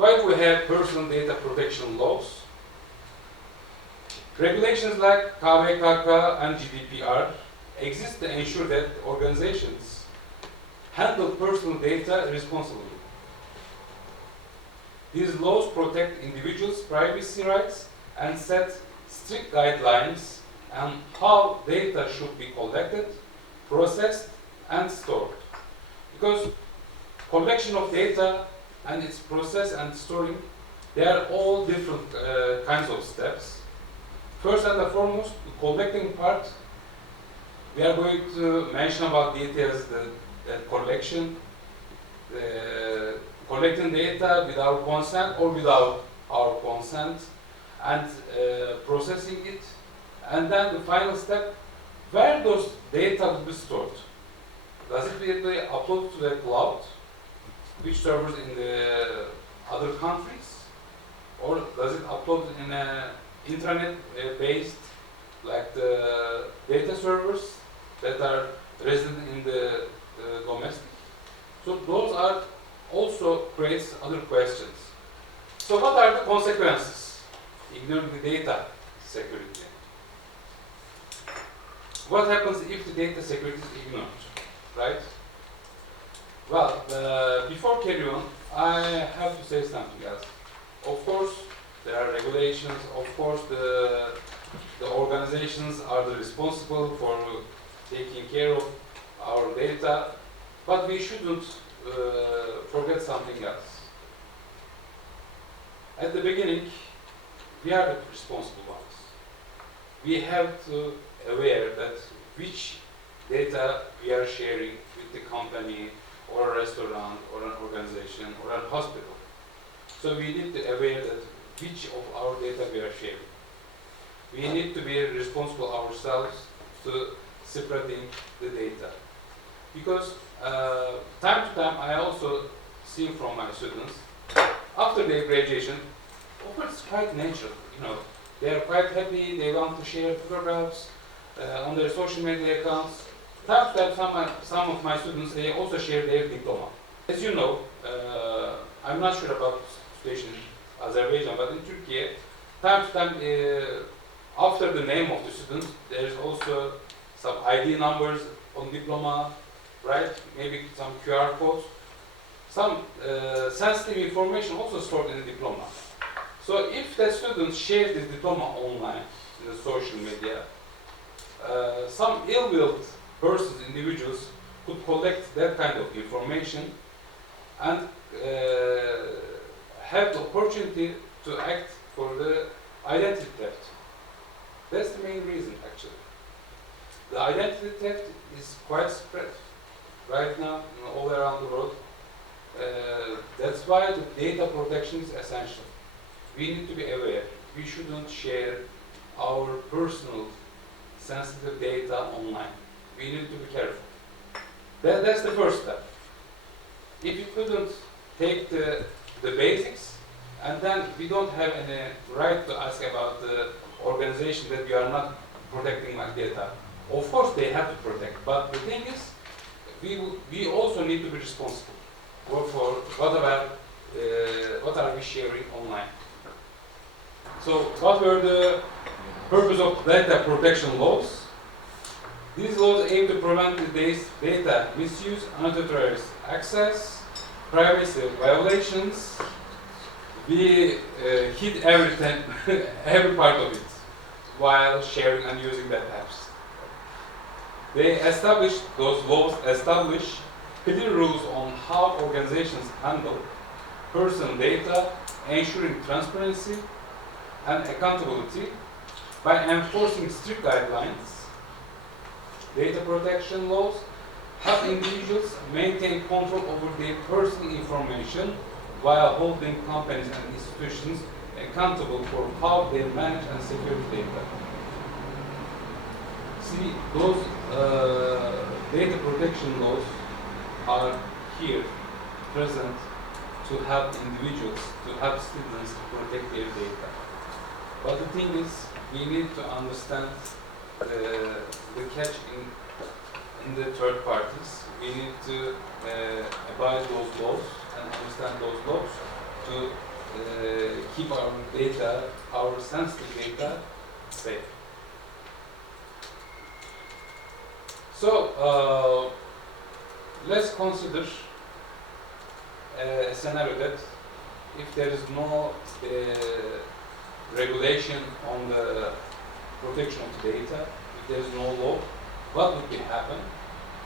Why do we have personal data protection laws? Regulations like KVKK and GDPR exist to ensure that organizations handle personal data responsibly. These laws protect individuals' privacy rights and set strict guidelines on how data should be collected, processed, and stored. Because collection of data and its process and storing, they are all different kinds of steps. First and foremost, the collecting part, we are going to mention about details, the collection, collecting data with our consent or without our consent, and processing it, and then the final step, where those data will be stored. Does it be uploaded to the cloud, which servers in the other countries, or does it upload in a intranet-based, like the data servers that are resident in the domestic? So those are also creates other questions. So what are the consequences? Ignoring the data security. What happens if the data security is ignored, right? Well, before carry on, I have to say something else. Of course, there are regulations. Of course, the organizations are the responsible for taking care of our data, but we shouldn't forget something else. At the beginning, we are the responsible ones. We have to aware that which data we are sharing with the company or a restaurant or an organization or a hospital. So we need to aware that which of our data we are sharing. We need to be responsible ourselves to spreading the data. Because time to time I also see from my students, after their graduation, of course it's quite natural, you know, they are quite happy, they want to share photographs on their social media accounts. Time to time some of my students, they also share their diploma. As you know, I'm not sure about the situation in Azerbaijan, but in Turkey, time to time, after the name of the student, there is also some ID numbers on diploma, right? Maybe some QR codes. Some sensitive information also stored in the diploma. So if the student shares this diploma online, in the social media, some ill-willed persons, individuals, could collect that kind of information and have the opportunity to act for the identity theft. That's the main reason, actually. The identity theft is quite spread right now, you know, all around the world. That's why the data protection is essential. We need to be aware. We shouldn't share our personal sensitive data online. We need to be careful. That's the first step. If you couldn't take the basics, and then we don't have any right to ask about the organization that we are not protecting my data. Of course they have to protect, but the thing is, we also need to be responsible for what are we sharing online. So what were the purpose of data protection laws? These laws aim to prevent the data misuse, unauthorized access, privacy violations. We hid everything, every part of it, while sharing and using that apps. Those laws establish clear rules on how organizations handle personal data, ensuring transparency and accountability by enforcing strict guidelines. Data protection laws help individuals maintain control over their personal information while holding companies and institutions accountable for how they manage and secure data. See, those data protection laws are here, present, to help individuals, to help students to protect their data. But the thing is, we need to understand the catch in the third parties. We need to abide those laws and understand those laws to keep our data, our sensitive data, safe. So let's consider a scenario that if there is no regulation on the protection of the data, if there is no law, what would happen?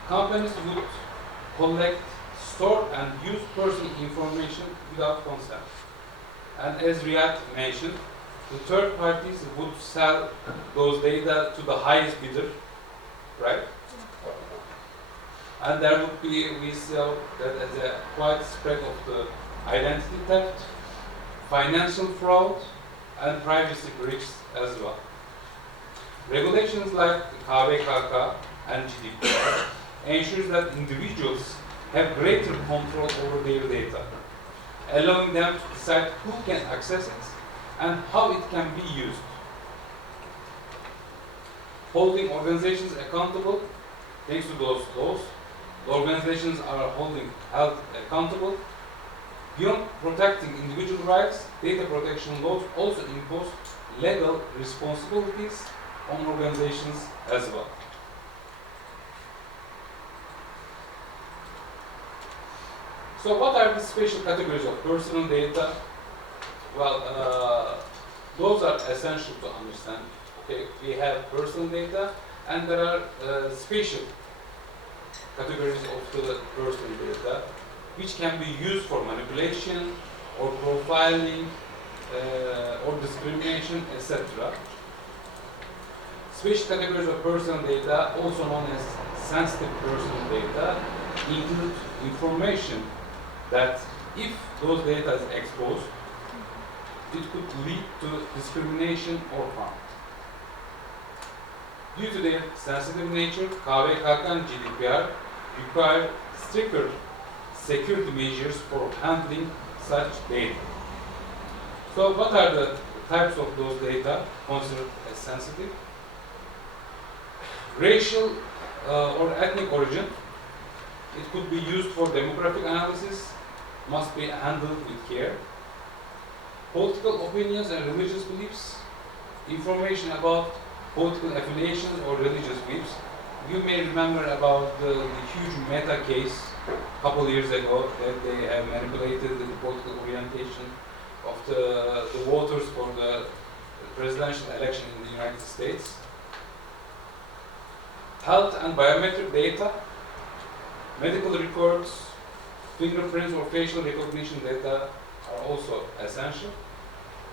Companies would collect, store and use personal information without consent. And as Riyad mentioned, the third parties would sell those data to the highest bidder, right? And there would be, we saw that as a quite spread of the identity theft, financial fraud, and privacy breaches as well. Regulations like KVKK and GDPR ensures that individuals have greater control over their data, allowing them to decide who can access it and how it can be used. Holding organizations accountable, thanks to those laws, the organizations are held accountable. Beyond protecting individual rights, data protection laws also impose legal responsibilities on organizations as well. So what are the special categories of personal data? Well, those are essential to understand. Okay, we have personal data and there are special categories of the personal data which can be used for manipulation or profiling or discrimination, etc. Special categories of personal data, also known as sensitive personal data, include information that if those data is exposed, it could lead to discrimination or harm. Due to their sensitive nature, KVKK and GDPR require stricter security measures for handling such data. So what are the types of those data considered as sensitive? Racial or ethnic origin. It could be used for demographic analysis, must be handled with care. Political opinions and religious beliefs. Information about political affiliations or religious beliefs. You may remember about the huge Meta case a couple years ago that they have manipulated the political orientation of the voters for the presidential election in the United States. Health and biometric data, medical records, fingerprints or facial recognition data are also essential.